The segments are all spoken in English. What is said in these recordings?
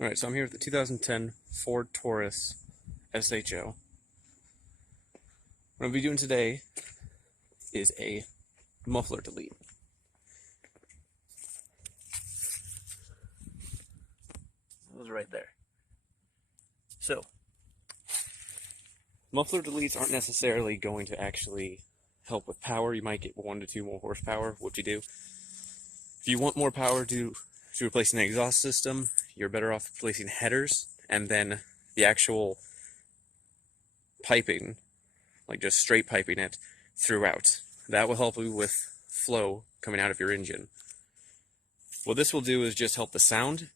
Alright, so I'm here with the 2010 Ford Taurus SHO. What I'll be doing today is a muffler delete. That was right there. So, muffler deletes aren't necessarily going to actually help with power. You might get 1 to 2 more horsepower, whoop-de-doo. If you want more power to replace an exhaust system, you're better off replacing headers and then the actual piping, like just straight piping it throughout. That will help you with flow coming out of your engine. What this will do is just help the sound,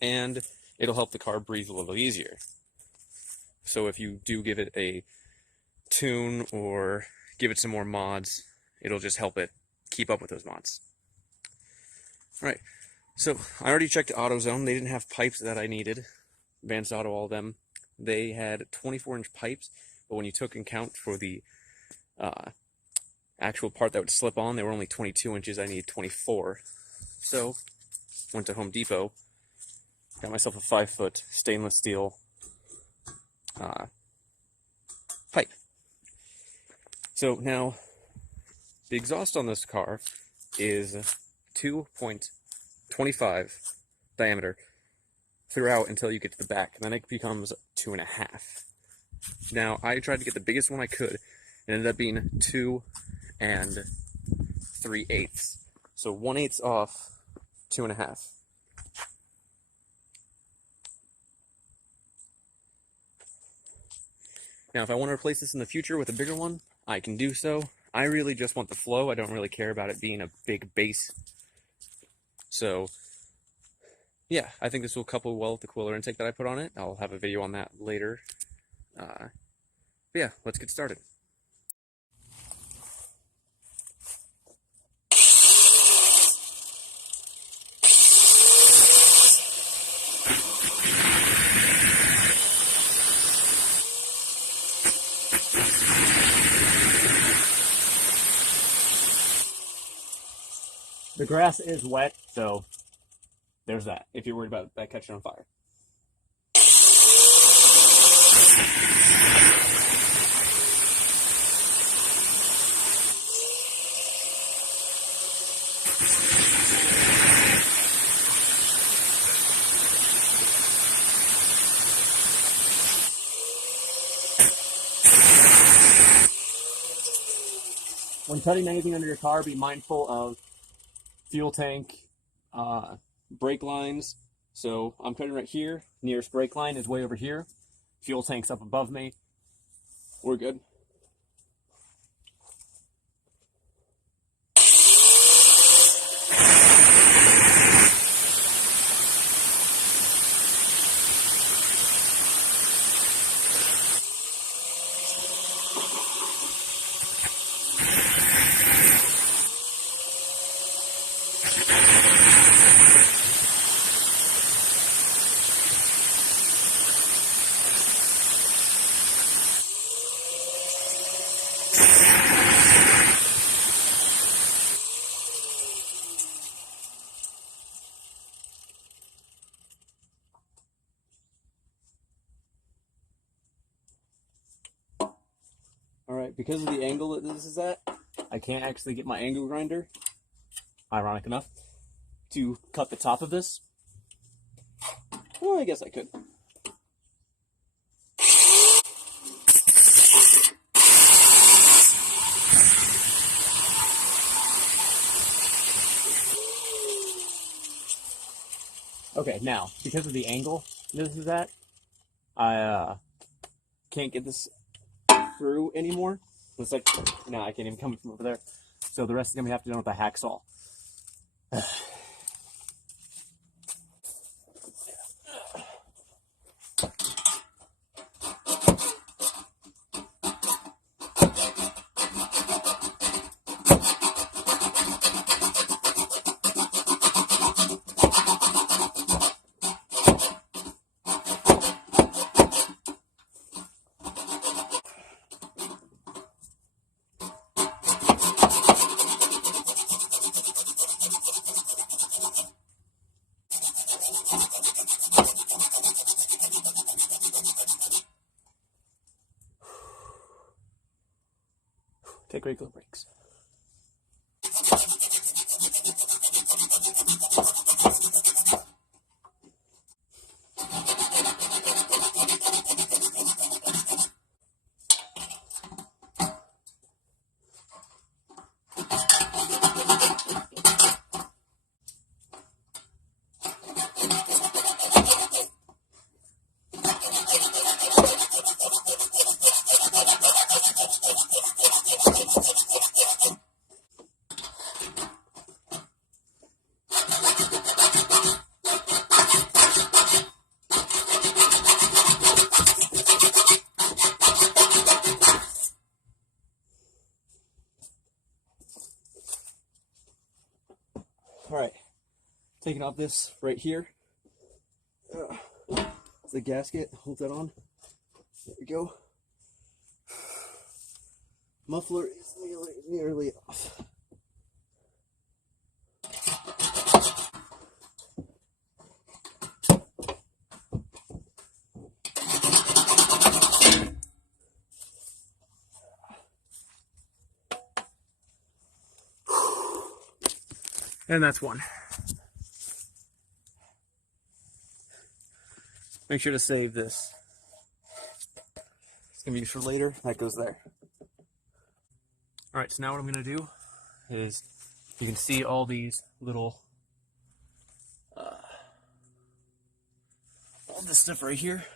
and it'll help the car breathe a little easier. So if you do give it a tune or give it some more mods, it'll just help it keep up with those mods. Alright, so I already checked AutoZone. They didn't have pipes that I needed. Advanced Auto, all of them. They had 24-inch pipes, but when you took account for the actual part that would slip on, they were only 22 inches. I needed 24. So, went to Home Depot, got myself a 5-foot stainless steel pipe. So now, the exhaust on this car is 2.25 diameter throughout until you get to the back, and then it becomes 2.5. Now, I tried to get the biggest one I could. It ended up being 2 3/8. So 1/8 off 2.5. Now, if I want to replace this in the future with a bigger one, I can do so. I really just want the flow. I don't really care about it being a big base. So, yeah, I think this will couple well with the cooler intake that I put on it. I'll have a video on that later. But yeah, let's get started. The grass is wet, so there's that, if you're worried about that catching on fire. When cutting anything under your car, be mindful of fuel tank, brake lines. So I'm cutting right here. Nearest brake line is way over here. Fuel tank's up above me. We're good. Alright, because of the angle that this is at, I can't actually get my angle grinder, ironic enough, to cut the top of this. Well, I guess I could. Okay, now, because of the angle this is at, I can't get this through anymore. It's like, no, I can't even come from over there. So the rest is going to have to be done with a hacksaw. take regular breaks. All right, taking off this right here. The gasket, hold that on. There we go. Muffler is nearly off. And that's one. Make sure to save this. It's gonna be used for later. That goes there. All right, so now what I'm gonna do is, you can see all these little, all this stuff right here.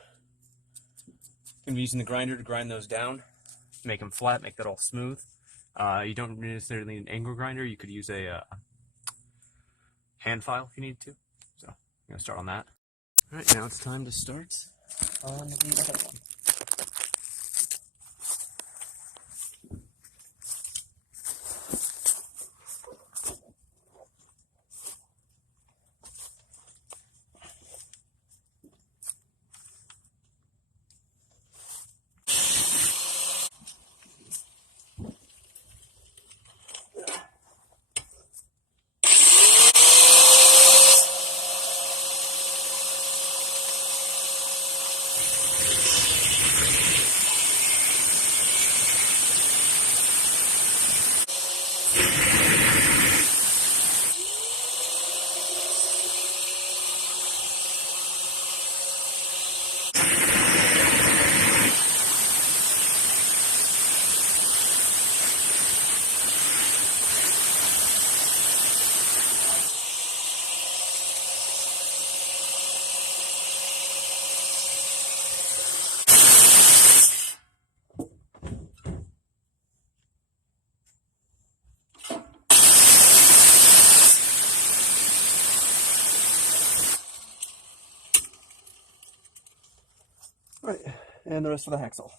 I'm gonna be using the grinder to grind those down, make them flat, make that all smooth. You don't necessarily need an angle grinder. You could use a hand file if you need to. So I'm gonna start on that. All right, now it's time to start on the other one. All right, and the rest for the hacksaw.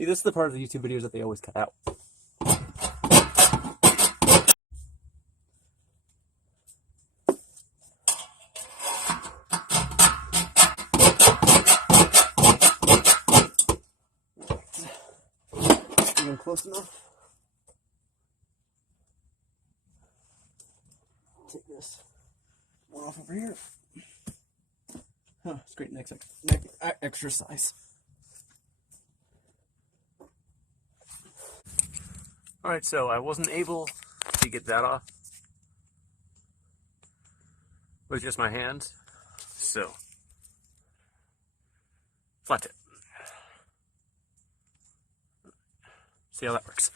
See, this is the part of the YouTube videos that they always cut out. Even close enough. Take this one off over here. Oh, it's great neck exercise. All right, so I wasn't able to get that off with just my hands, so flat tip. See how that works.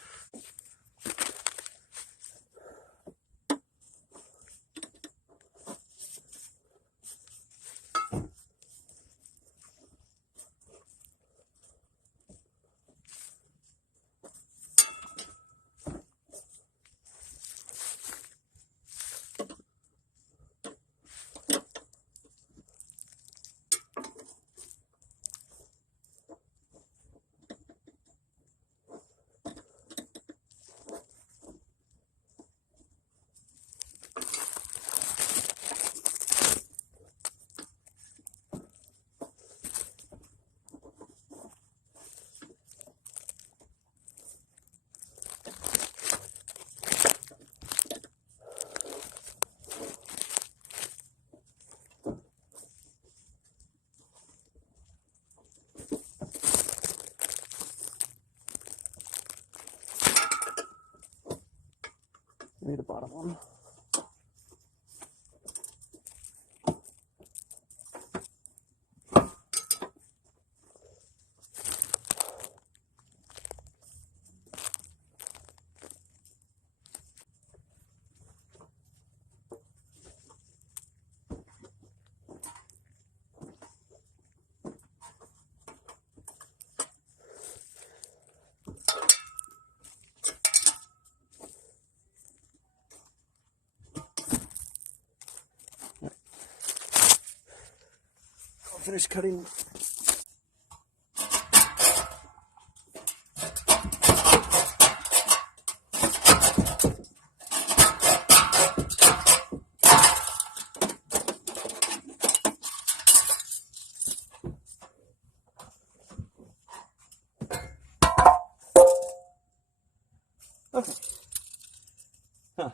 Maybe the bottom one. Finish cutting. Okay. Huh.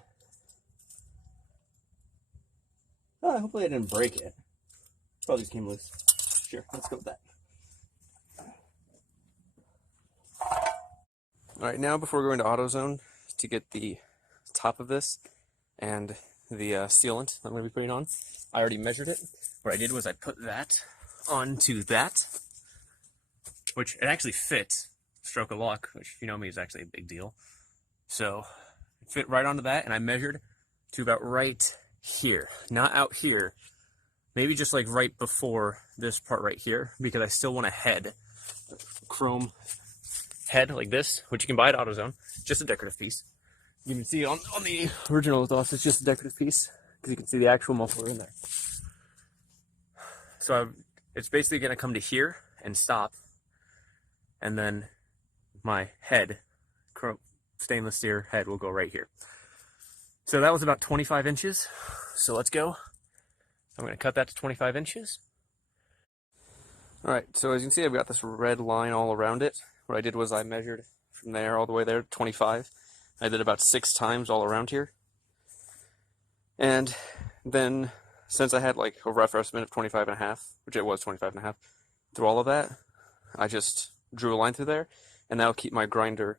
Oh, hopefully I didn't break it. Probably just came loose. Sure, let's go with that. Alright, now before going to AutoZone, to get the top of this and the sealant I'm going to be putting on, I already measured it. What I did was I put that onto that, which it actually fit, stroke of luck, which you know me is actually a big deal. So it fit right onto that, and I measured to about right here, not out here. Maybe just like right before this part right here, because I still want a head, chrome head like this, which you can buy at AutoZone, just a decorative piece. You can see on the original with us, it's just a decorative piece, because you can see the actual muffler in there. So it's basically going to come to here and stop, and then my head, stainless steel head, will go right here. So that was about 25 inches, so let's go. I'm going to cut that to 25 inches. Alright, so as you can see, I've got this red line all around it. What I did was I measured from there all the way there, 25. I did about 6 times all around here. And then, since I had like a rough estimate of 25.5, which it was 25.5, through all of that, I just drew a line through there, and that'll keep my grinder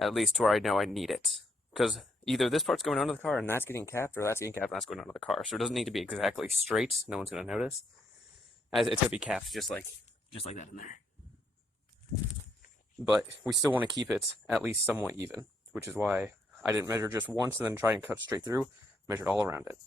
at least to where I know I need it. Because either this part's going onto the car and that's getting capped, or that's getting capped and that's going onto the car. So it doesn't need to be exactly straight. No one's going to notice. As it's going to be capped just like that in there. But we still want to keep it at least somewhat even, which is why I didn't measure just once and then try and cut straight through. Measured all around it.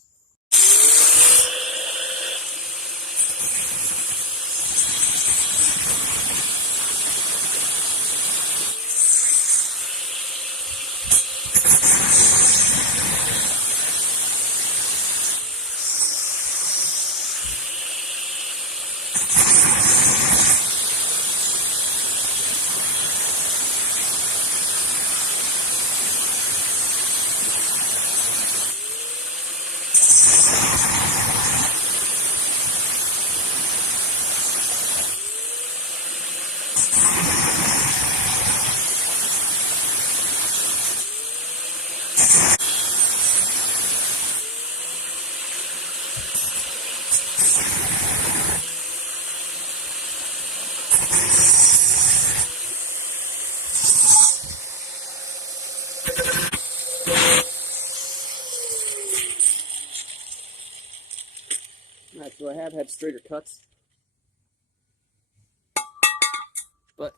Alright, so I have had straighter cuts, but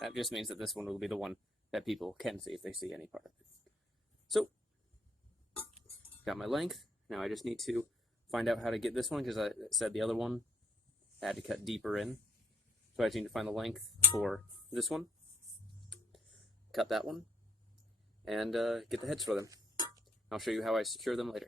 that just means that this one will be the one that people can see if they see any part of it. So, got my length. Now I just need to find out how to get this one, because I said the other one I had to cut deeper in. So I just need to find the length for this one, cut that one, and get the heads for them. I'll show you how I secure them later.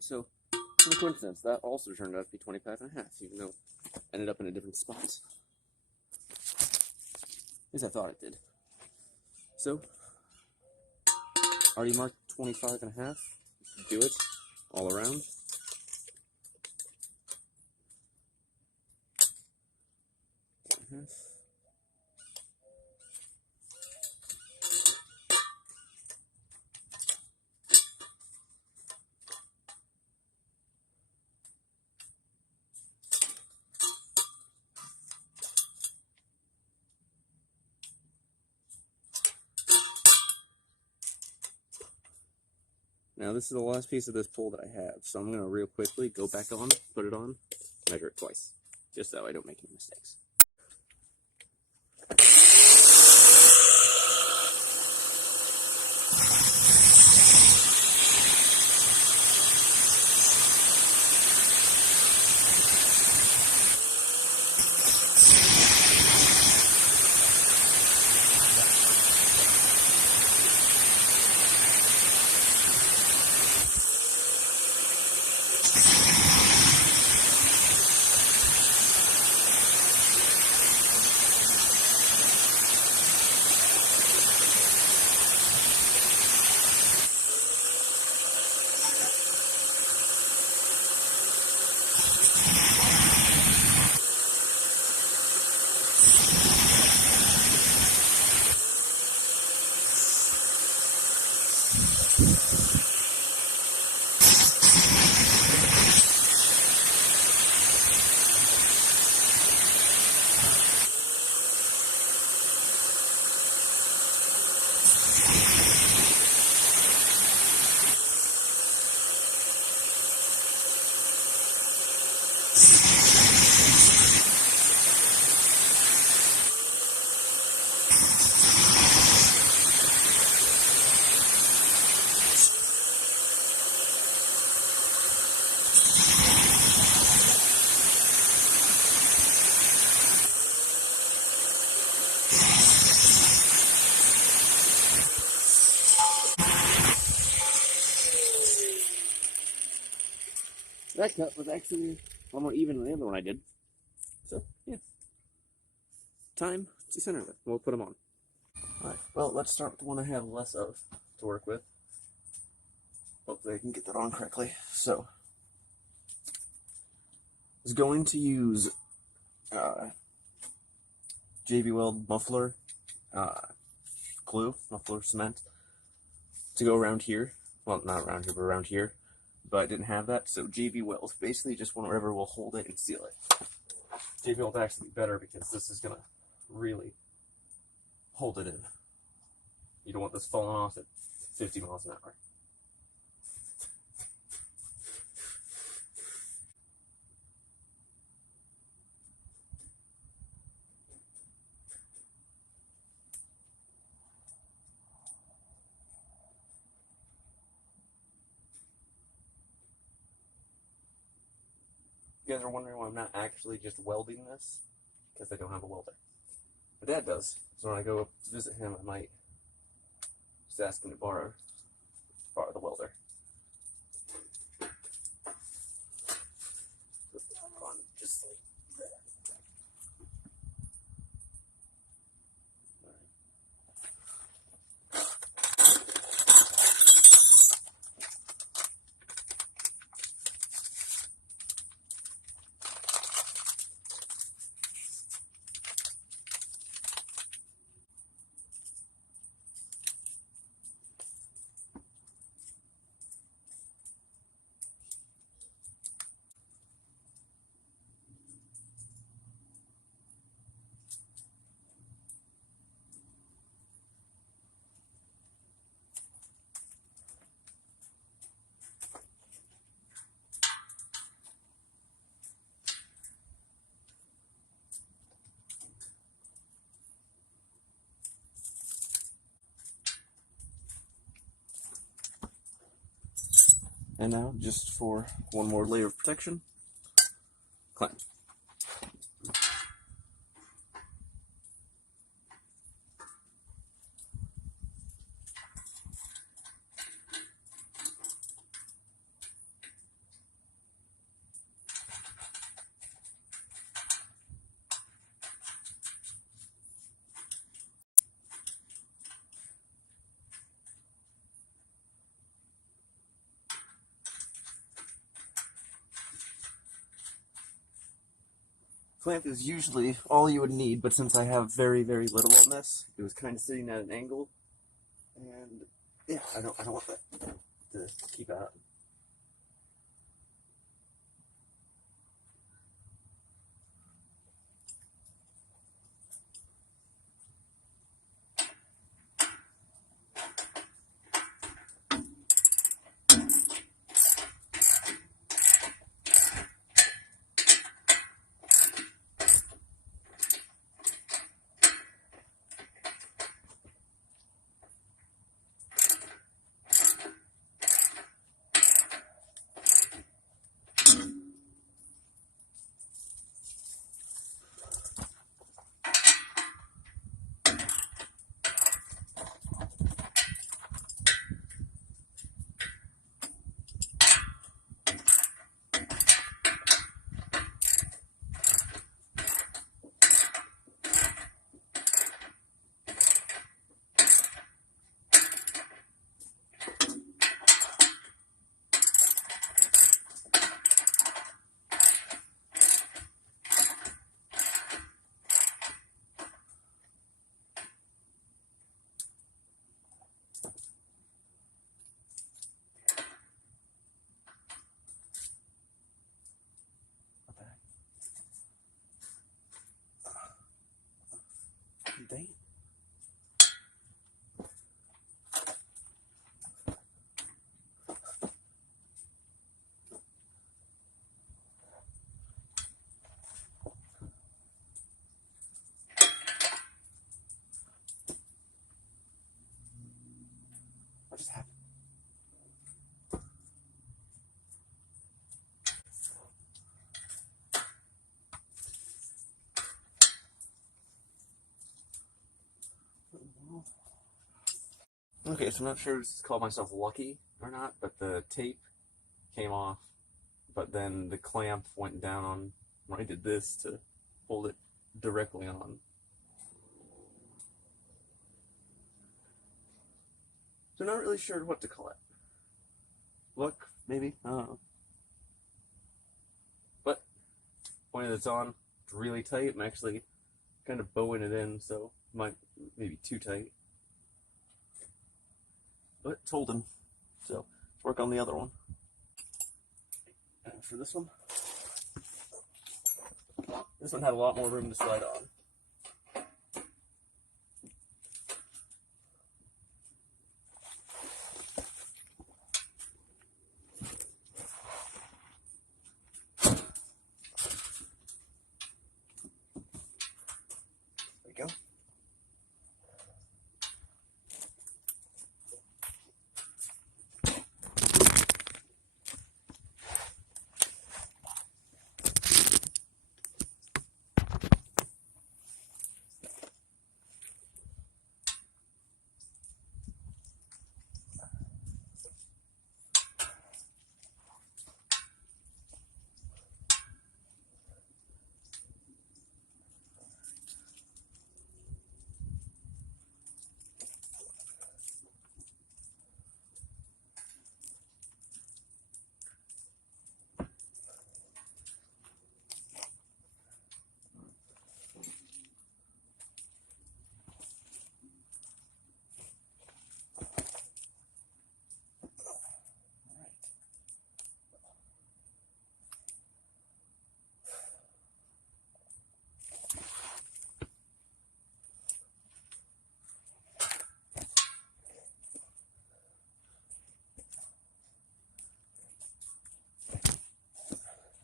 Alright, so, what a coincidence, that also turned out to be 25.5, even though it ended up in a different spot. At least I thought it did. So, already marked 25.5. Do it all around. Now this is the last piece of this pull that I have, so I'm going to real quickly go back on, put it on, measure it twice, just so I don't make any mistakes. That cut was actually a lot more even than the other one I did. So, yeah. Time to center them. We'll put them on. Alright, well, let's start with the one I have less of to work with. Hopefully I can get that on correctly. So, I was going to use JB Weld Muffler glue, Muffler cement, to go around here. Well, not around here, but around here. But I didn't have that, so JB Weld. Basically just whatever will hold it and seal it. JB Weld will actually be better because this is going to really hold it in. You don't want this falling off at 50 miles an hour. You guys are wondering why I'm not actually just welding this? Because I don't have a welder. My dad does. So when I go up to visit him, I might just ask him to borrow the welder. Just like that. And now, just for one more layer of protection, clamp. Clamp is usually all you would need, but since I have very, very little on this, it was kind of sitting at an angle, and yeah, I don't want that to keep out. Dang. What just happened? Okay, so I'm not sure to call myself lucky or not, but the tape came off, but then the clamp went down on when I did this to hold it directly on. So not really sure what to call it. Luck, maybe? I don't know. But when it's on, it's really tight. I'm actually kind of bowing it in, so might maybe too tight. But it's holding. So let's work on the other one. And for this one had a lot more room to slide on. There we go.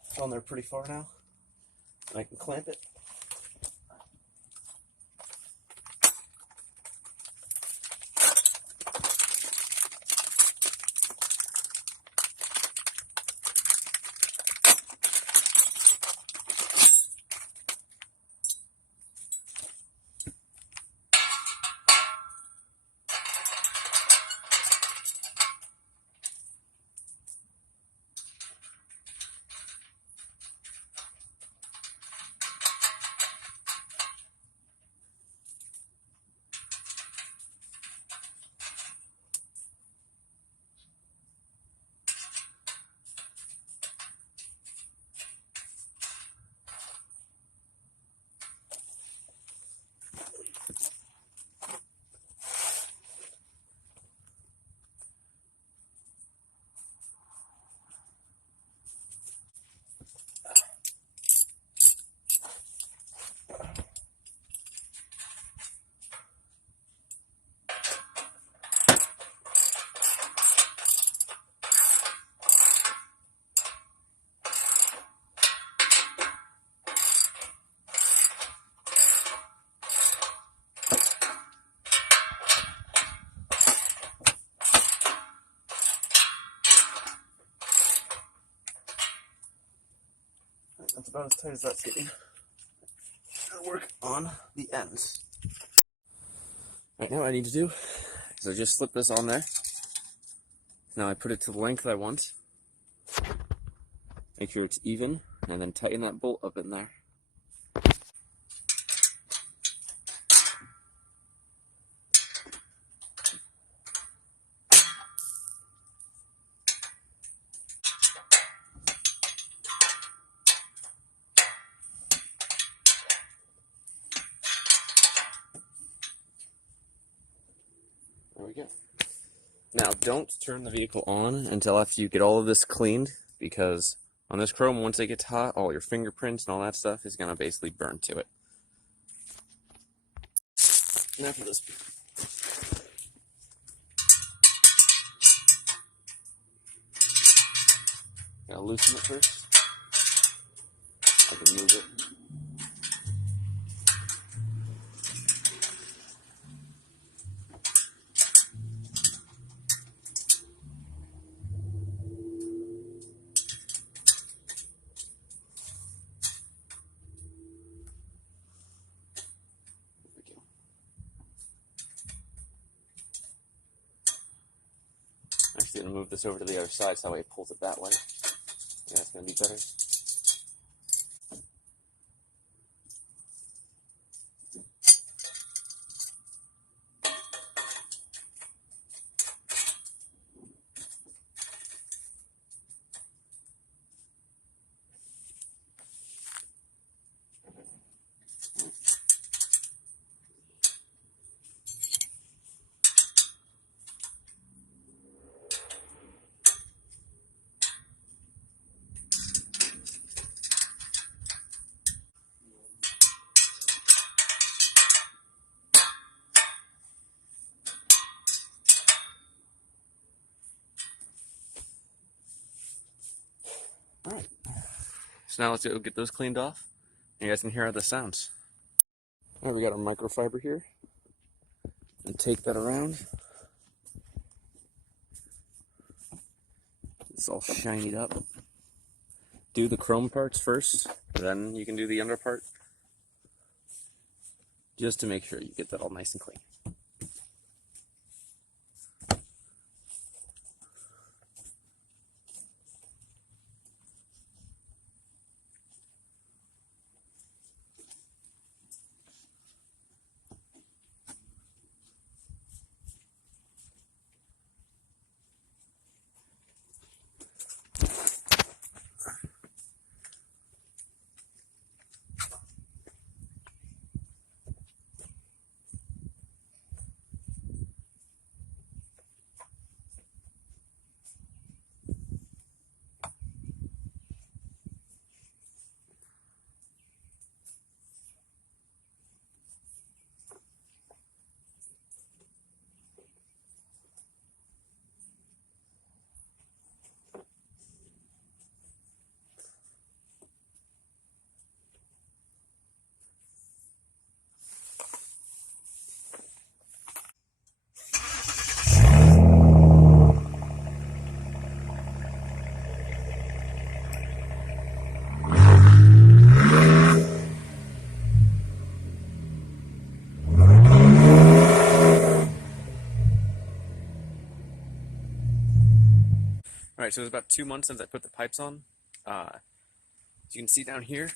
It's on there pretty far now. I can clamp it. That's about as tight as that's getting. Gotta work on the ends. Alright, now what I need to do is I just slip this on there. Now I put it to the length I want. Make sure it's even, and then tighten that bolt up in there. There we go. Now, don't turn the vehicle on until after you get all of this cleaned, because on this chrome, once it gets hot, all your fingerprints and all that stuff is going to basically burn to it. Now for this. Gotta loosen it first. I can move it. I'm actually going to move this over to the other side so that way it pulls it that way. Yeah, it's going to be better. Alright, so now let's go get those cleaned off. You guys can hear how this sounds. Alright, we got our microfiber here. And take that around. It's all shinied up. Do the chrome parts first, then you can do the under part. Just to make sure you get that all nice and clean. Alright, so it was about 2 months since I put the pipes on. As you can see down here,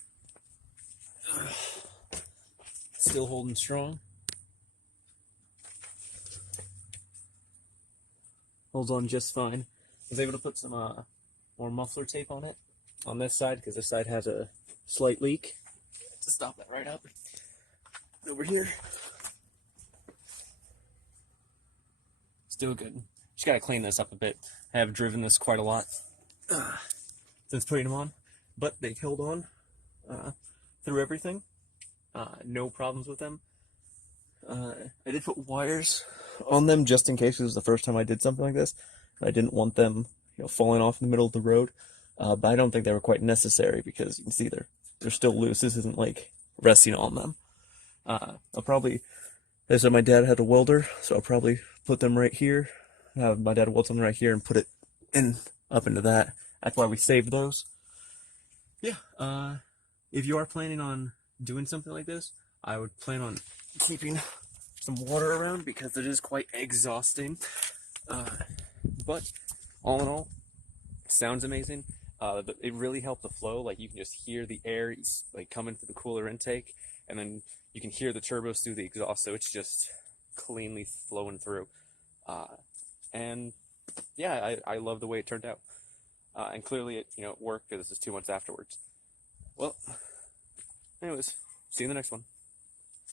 still holding strong. Holds on just fine. I was able to put some more muffler tape on it on this side because this side has a slight leak. To stop that right up. Over here, still good. Just gotta clean this up a bit. I have driven this quite a lot since putting them on, but they've held on through everything. No problems with them. I did put wires on them just in case it was the first time I did something like this. I didn't want them, falling off in the middle of the road. But I don't think they were quite necessary because you can see they're still loose. This isn't like resting on them. I'll probably, as I said, my dad had a welder, so I'll probably put them right here. Have my dad weld something right here and put it up into that. That's why we saved those. Yeah, if you are planning on doing something like this, I would plan on keeping some water around because it is quite exhausting. But all in all, sounds amazing. It really helped the flow. Like you can just hear the air like coming through the cooler intake, and then you can hear the turbos through the exhaust. So it's just cleanly flowing through. And yeah, I love the way it turned out. And clearly it worked because this is 2 months afterwards. Well, anyways, see you in the next one.